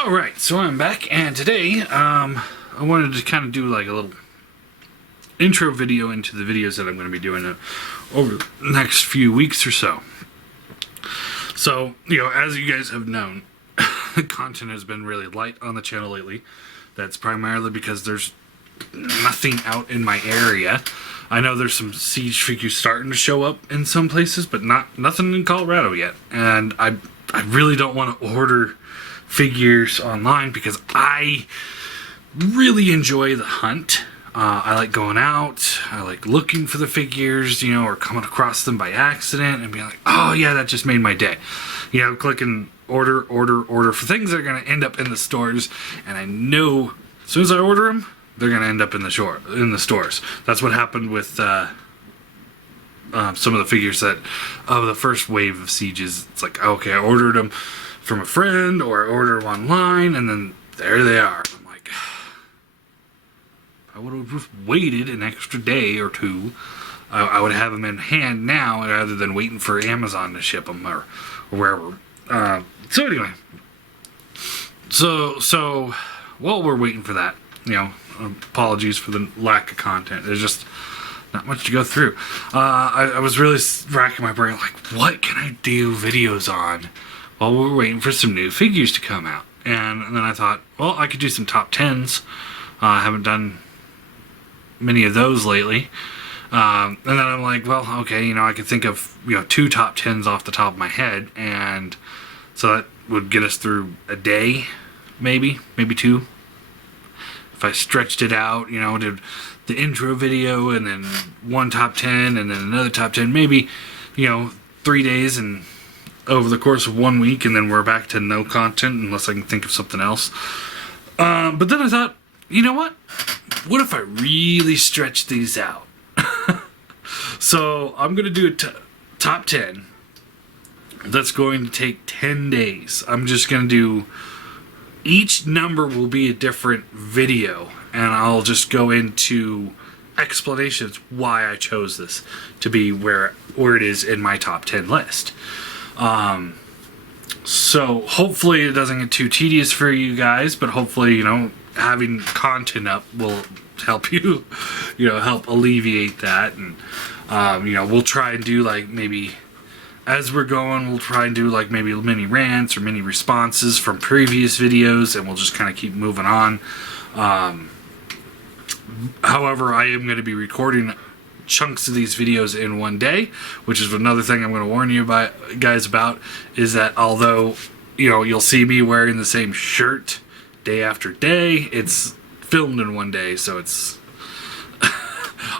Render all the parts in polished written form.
Alright, so I'm back, and today, I wanted to kind of do like a little intro video into the videos that I'm going to be doing over the next few weeks or so. So, as you guys have known, the content has been really light on the channel lately. That's primarily because there's nothing out in my area. I know there's some Siege figures starting to show up in some places, but nothing in Colorado yet. And I really don't want to order figures online because I really enjoy the hunt. I like going out, I like looking for the figures, or coming across them by accident and being like, oh yeah, that just made my day. Clicking order for things that are going to end up in the stores, and I know as soon as I order them, they're going to end up in the stores. That's what happened with some of the figures of the first wave of Sieges. It's like, okay, I ordered them from a friend, or I ordered them online, and then there they are. I'm like, I would have just waited an extra day or two. I would have them in hand now rather than waiting for Amazon to ship them or wherever. So anyway, so while we're waiting for that, apologies for the lack of content. There's just not much to go through. I was really racking my brain, like, what can I do videos on while we're waiting for some new figures to come out? And then I thought, well, I could do some top 10s. I haven't done many of those lately. And then I'm like, well, okay, I could think of, 2 top 10s off the top of my head. And so that would get us through a day, maybe 2. If I stretched it out, did the intro video and then one top 10 and then another top 10, maybe, 3 days and over the course of 1 week, and then we're back to no content unless I can think of something else. But then I thought, you know what? What if I really stretch these out? So I'm going to do a top 10. That's going to take 10 days. I'm just going to do... Each number will be a different video, and I'll just go into explanations why I chose this to be where it is in my top 10 list. So hopefully it doesn't get too tedious for you guys, but hopefully, having content up will help you, help alleviate that. And, we'll try and do like maybe... As we're going, we'll try and do like maybe mini rants or mini responses from previous videos, and we'll just kind of keep moving on. However, I am going to be recording chunks of these videos in one day, which is another thing I'm going to warn you guys about, is that although, you'll see me wearing the same shirt day after day, it's filmed in one day, so it's...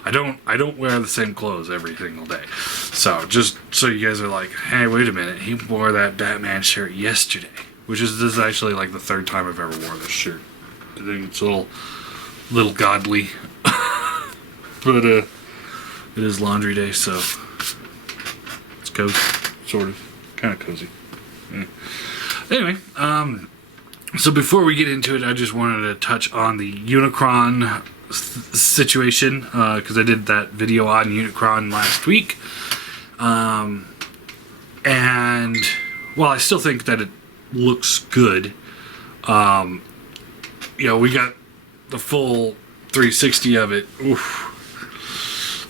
I don't wear the same clothes every single day. So just so you guys are like, hey, wait a minute, he wore that Batman shirt yesterday. Which is this is actually like the 3rd time I've ever worn this shirt. I think it's a little godly. But it is laundry day, so it's cozy. Sort of. Kind of cozy. Yeah. Anyway, so before we get into it, I just wanted to touch on the Unicron situation, because I did that video on Unicron last week, and while I still think that it looks good, we got the full 360 of it. Oof.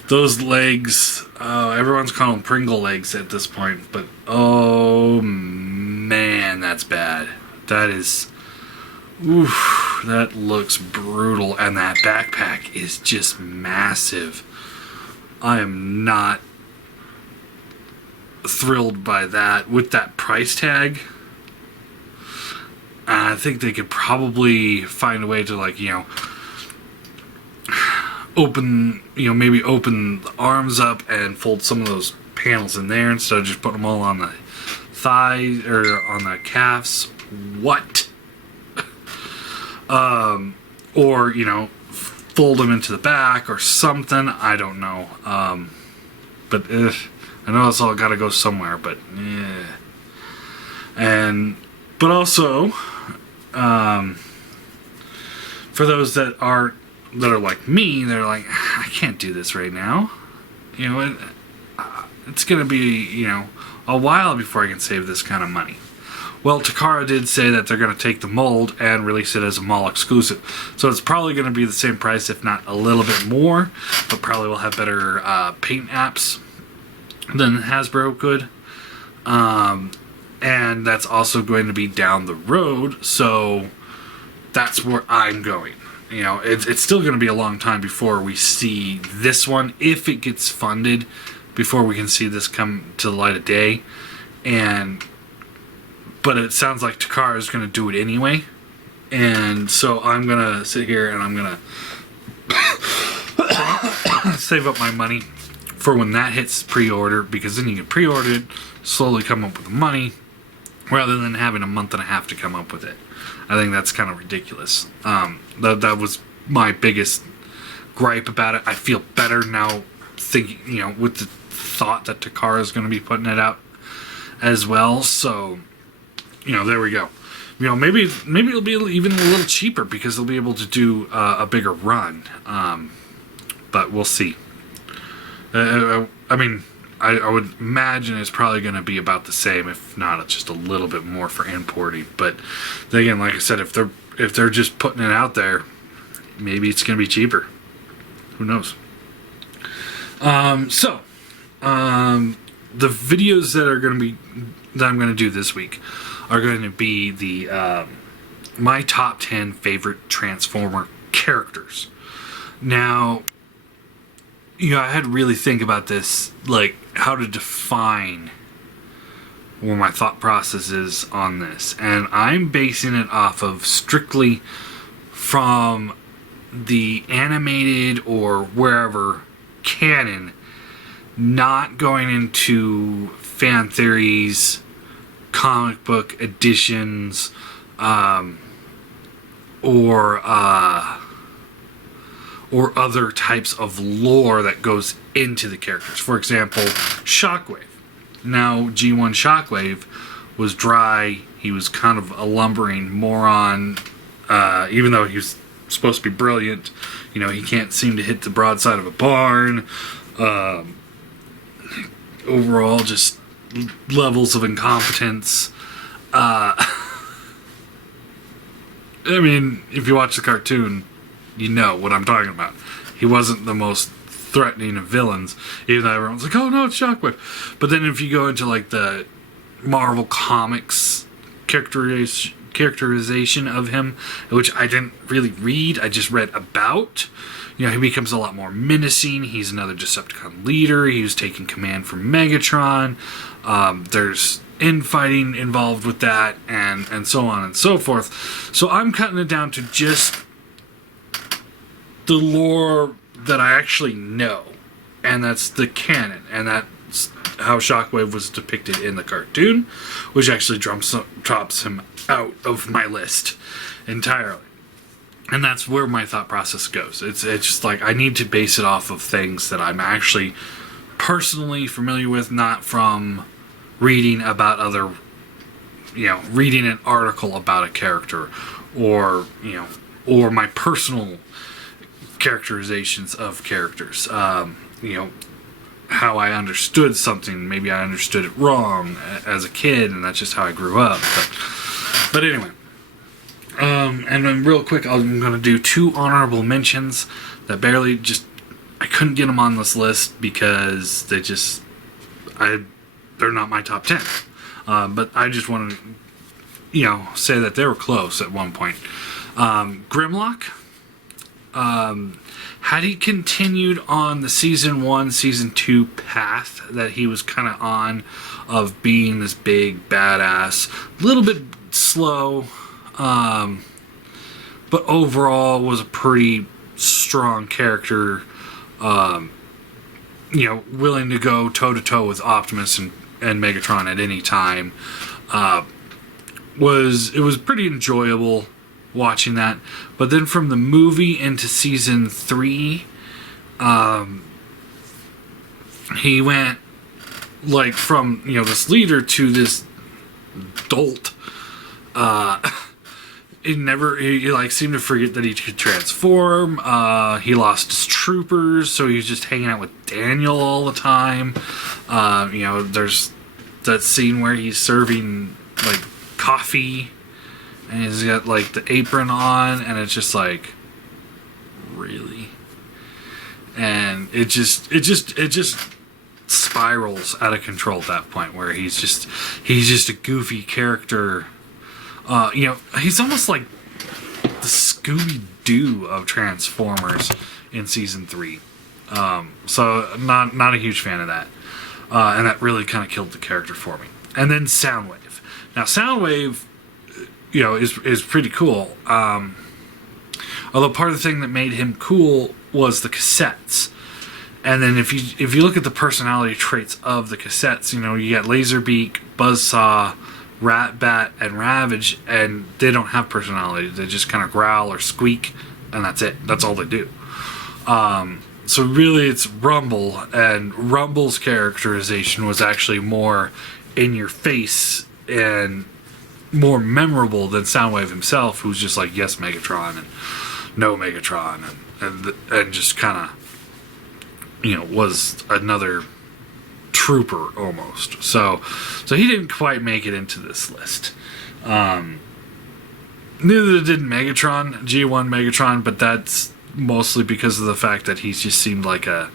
Those legs, everyone's calling them Pringle legs at this point, but oh man, that's bad. That is... Oof, that looks brutal, and that backpack is just massive. I am not thrilled by that. With that price tag, I think they could probably find a way to, like, open, maybe open the arms up and fold some of those panels in there instead of just putting them all on the thighs or on the calves. What? Or, fold them into the back or something. I don't know. But I know it's all got to go somewhere, but yeah. But also, for those that are like me, they're like, I can't do this right now. It's going to be, a while before I can save this kind of money. Well, Takara did say that they're going to take the mold and release it as a mall exclusive. So it's probably going to be the same price, if not a little bit more, but probably will have better paint apps than Hasbro could. And that's also going to be down the road, so that's where I'm going. You know, it's still going to be a long time before we see this one, if it gets funded, before we can see this come to the light of day. But it sounds like Takara is going to do it anyway. And so I'm going to sit here and I'm going to save up my money for when that hits pre-order, because then you can pre-order it, slowly come up with the money, rather than having a month and a half to come up with it. I think that's kind of ridiculous. That was my biggest gripe about it. I feel better now thinking, you know, with the thought that Takara is going to be putting it out as well. So, you know, there we go. You know, maybe it'll be even a little cheaper because they'll be able to do a bigger run. But we'll see. I mean, I would imagine it's probably going to be about the same, if not just a little bit more for importing. But then again, like I said, if they're just putting it out there, maybe it's going to be cheaper. Who knows? The videos that I'm going to do this week are going to be the my top 10 favorite Transformer characters. Now, you know, I had to really think about this, like how to define what my thought process is on this, and I'm basing it off of strictly from the animated or wherever canon, not going into fan theories, comic book editions, or other types of lore that goes into the characters. For example, Shockwave. Now, G1 Shockwave was dry. He was kind of a lumbering moron, even though he was supposed to be brilliant. You know, he can't seem to hit the broadside of a barn. Overall, just levels of incompetence. I mean, if you watch the cartoon, you know what I'm talking about. He wasn't the most threatening of villains, even though everyone's like, oh no, it's Shockwave. But then if you go into like the Marvel Comics characterization of him, which I didn't really read, I just read about, you know, he becomes a lot more menacing. He's another Decepticon leader. He was taking command from Megatron. There's infighting involved with that, and so on and so forth. So I'm cutting it down to just the lore that I actually know, and that's the canon, and that's how Shockwave was depicted in the cartoon, which actually drops him out of my list entirely. And that's where my thought process goes. It's just like I need to base it off of things that I'm actually personally familiar with, not from reading about other, you know, reading an article about a character, or, you know, or my personal characterizations of characters. You know, how I understood something. Maybe I understood it wrong as a kid, and that's just how I grew up. But anyway. And then real quick, I'm going to do 2 honorable mentions that barely just... I couldn't get them on this list because they just... they're not my top 10. But I just want to, you know, say that they were close at one point. Grimlock. Had he continued on the Season 1, Season 2 path that he was kind of on, of being this big badass, a little bit slow, but overall was a pretty strong character, you know, willing to go toe-to-toe with Optimus and Megatron at any time. It was pretty enjoyable watching that. But then from the movie into Season 3, he went like from, you know, this leader to this dolt. He like seemed to forget that he could transform. He lost his troopers, so he was just hanging out with Daniel all the time. You know, there's that scene where he's serving like coffee, and he's got like the apron on, and it's just like, really? And it just spirals out of control at that point, where he's just a goofy character. He's almost like the Scooby-Doo of Transformers in season 3. So not a huge fan of that. And that really kind of killed the character for me. And then Soundwave. Now Soundwave, is pretty cool. Although part of the thing that made him cool was the cassettes. And then if you look at the personality traits of the cassettes, you got Laserbeak, Buzzsaw, Ratbat, and Ravage, and they don't have personality. They just kind of growl or squeak, and that's it. That's all they do. So really it's Rumble, and Rumble's characterization was actually more in your face and more memorable than Soundwave himself, who's just like, yes, Megatron, and no Megatron, and just kind of, was another trooper almost. So he didn't quite make it into this list. Neither did Megatron, G1 Megatron, but that's mostly because of the fact that he just seemed like a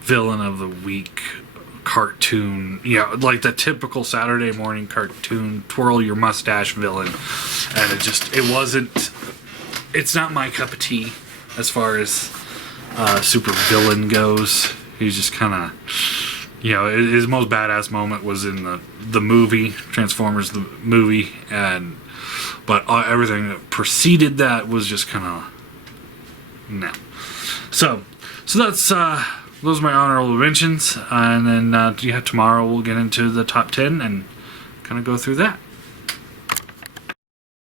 villain of the week cartoon, like the typical Saturday morning cartoon twirl your mustache villain, and it's not my cup of tea as far as super villain goes. He's just kind of, his most badass moment was in the movie Transformers, the movie, but everything that preceded that was just kind of no. So that's those are my honorable mentions, and then tomorrow we'll get into the top 10 and kind of go through that.